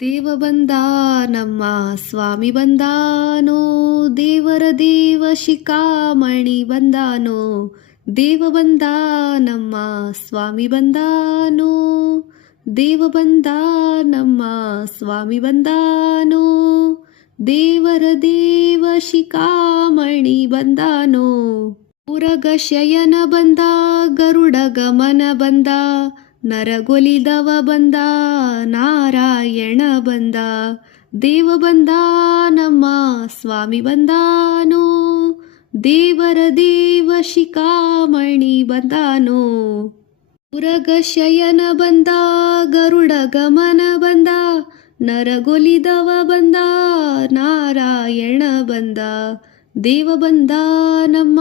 ದೇವ ಬಂದ ನಮ್ಮ ಸ್ವಾಮಿ ಬಂದಾನೋ, ದೇವರ ದೇವ ಶಿಖಾಮಣಿ ಬಂದಾನೋ. ದೇವ ಬಂದ ನಮ್ಮ ಸ್ವಾಮಿ ಬಂದಾನೋ, ದೇವ ಬಂದ ನಮ್ಮ ಸ್ವಾಮಿ ಬಂದಾನೋ. ದೇವರ ದೇವ ಶಿಖಾಮಣಿ ಬಂದಾನೋ. ಉರಗ ಶಯನ ಬಂದ, ಗರುಡ ಗಮನ ಬಂದ, ನರಗೊಲಿದವ ಬಂದ, ನಾರಾಯಣ ಬಂದ. ದೇವ ಬಂದ ನಮ್ಮ ಸ್ವಾಮಿ ಬಂದಾನೋ, ದೇವರ ದೇವ ಶಿಖಾಮಣಿ ಬಂದಾನೋ. ಉರಗ ಶಯನ ಬಂದ, ಗರುಡ ಗಮನ ಬಂದ, ನರಗೊಲಿದವ ಬಂದ, ನಾರಾಯಣ ಬಂದ. ದೇವ ಬಂದ ನಮ್ಮ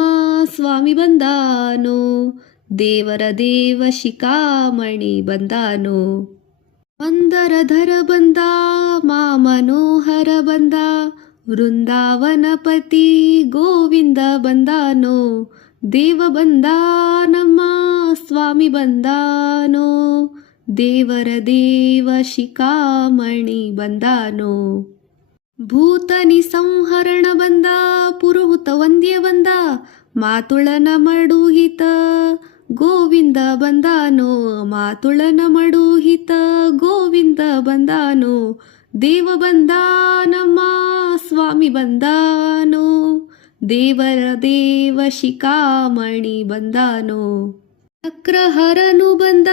ಸ್ವಾಮಿ ಬಂದಾನೋ, ದೇವರ ದೇವ ಶಿಖಾಮಣಿ ಬಂದಾನೋ. ಮಂದರಧರ ಬಂದ, ಮಾ ಮನೋಹರ ಬಂದ, ವೃಂದಾವನಪತಿ ಗೋವಿಂದ ಬಂದಾನೋ. ದೇವ ಬಂದ ನಮ್ಮ ಸ್ವಾಮಿ ಬಂದಾನೋ, ದೇವರ ದೇವ ಶಿಖಾಮಣಿ ಬಂದಾನೋ. ಭೂತನಿ ಸಂಹರಣ ಬಂದ, ಪುರುಹುತ ವಂದ್ಯ ಬಂದ, ಮಾತುಳನ ಮಡುಹಿತ ಗೋವಿಂದ ಬಂದಾನೋ. ಮಾತುಳನ ಮಡುಹಿತ ಗೋವಿಂದ ಬಂದಾನೋ. ದೇವ ಬಂದ ನಮ್ಮ ಸ್ವಾಮಿ ಬಂದಾನೋ, ದೇವರ ದೇವ ಶಿಖಾಮಣಿ ಬಂದಾನೋ. ಚಕ್ರಹರನು ಬಂದ,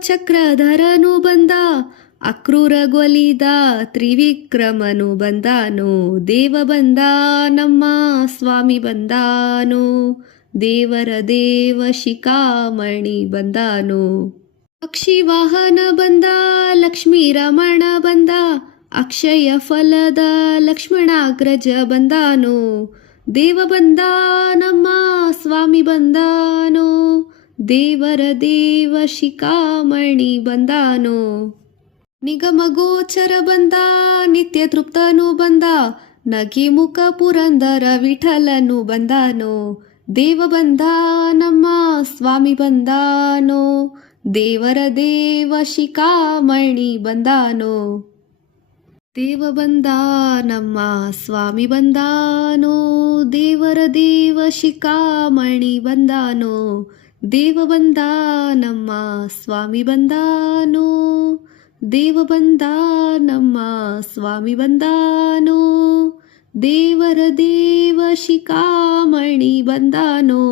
ಚಕ್ರಧರನು ಬಂದ, ಅಕ್ರೂರಗೊಲಿದ ತ್ರಿವಿಕ್ರಮನು ಬಂದಾನೋ. ದೇವ ಬಂದ ನಮ್ಮ ಸ್ವಾಮಿ ಬಂದಾನೋ, ದೇವರ ದೇವ ಶಿಖಾಮಣಿ ಬಂದಾನೋ. ಪಕ್ಷಿ ವಾಹನ ಬಂದ, ಲಕ್ಷ್ಮೀ ರಮಣ ಬಂದ, ಅಕ್ಷಯ ಫಲದ ಲಕ್ಷ್ಮಣಾಗ್ರಜ ಬಂದಾನೋ. ದೇವ ಬಂದ ನಮ್ಮ ಸ್ವಾಮಿ ಬಂದಾನೋ, ದೇವರ ದೇವ ಶಿಖಾಮಣಿ ಬಂದಾನೋ. ನಿಗಮ ಗೋಚರ ಬಂದ, ನಿತ್ಯ ತೃಪ್ತನು ಬಂದ, ನಗಿ ಮುಖ ಪುರಂದರ ವಿಠಲನು ಬಂದಾನೋ. ದೇವ ಬಂದ ನಮ್ಮ ಸ್ವಾಮಿ ಬಂದಾನೋ, ದೇವರ ದೇವ ಶಿಖಾಮಣಿ ಬಂದಾನೋ. ದೇವ ಬಂದ ನಮ್ಮ ಸ್ವಾಮಿ ಬಂದಾನೋ, ದೇವರ ದೇವ ಶಿಖಾಮಣಿ ಬಂದಾನೋ. ದೇವ ಬಂದ ನಮ್ಮ ಸ್ವಾಮಿ ಬಂದಾನೋ, ದೇವ ಬಂದ ನಮ್ಮ ಸ್ವಾಮಿ ಬಂದಾನೋ, ದೇವರ ದೇವ ಶಿಖಾಮಣಿ ಬಂದಾನೋ.